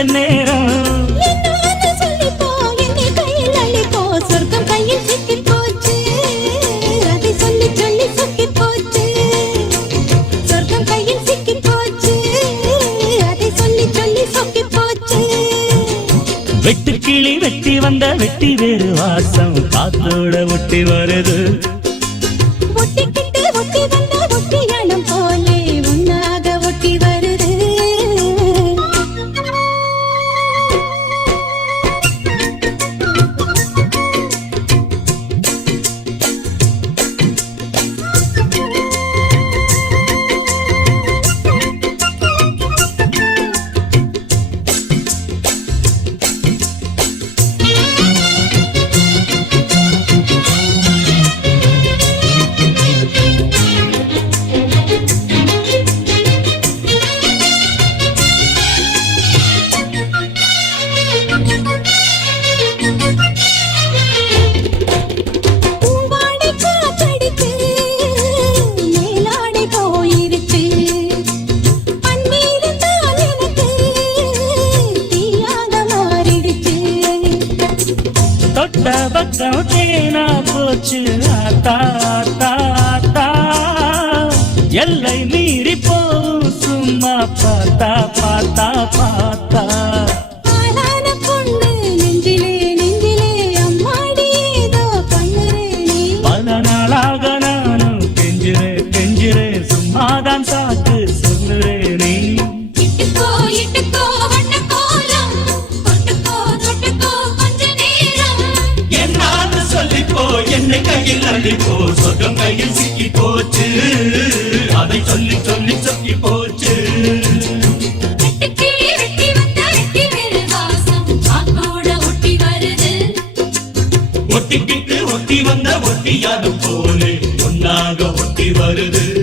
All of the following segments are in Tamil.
கொஞ்ச நேரம். வெட்டு கிளி வெட்டி வந்த வெட்டி வேறு வாசம். காத்தோட ஒட்டி வருது. சௌட்டேனா போச்சு ஆத்தா ஆத்தா எல்லை மீறி போகும் சும்மா பார்த்தா பார்த்தா பார்த்தா வலையில் சிக்கி போச்சு. அதை சொல்லி சொல்லி சொல்லி போச்சு. ஒட்டிக்கிட்டு ஒட்டி வந்த ஒட்டியாரும் போலே ஒன்னாக ஒட்டி வருது.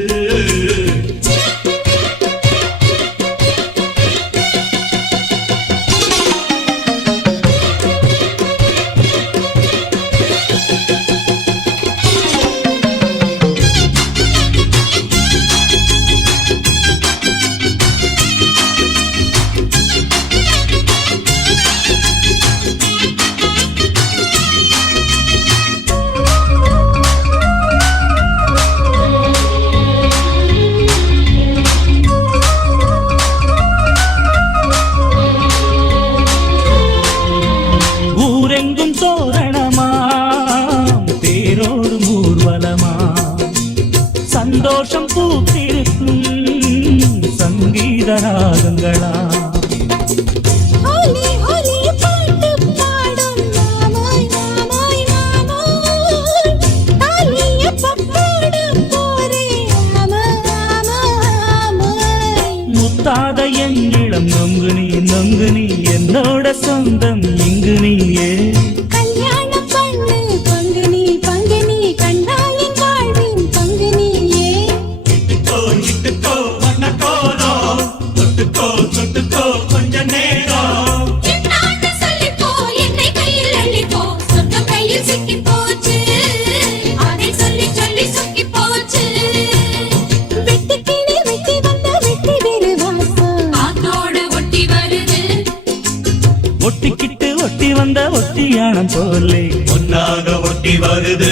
மதுர ராகங்களா முத்தாத எங்கிடம் நொங்கு நீ நொங்கு நீ என்னோட சொந்தம் இங்கு நீ ஏ ஒட்டிட்டு ஒட்டி வந்த ஒட்டியானம் போலே. ஒன்னாக ஒட்டி வருது.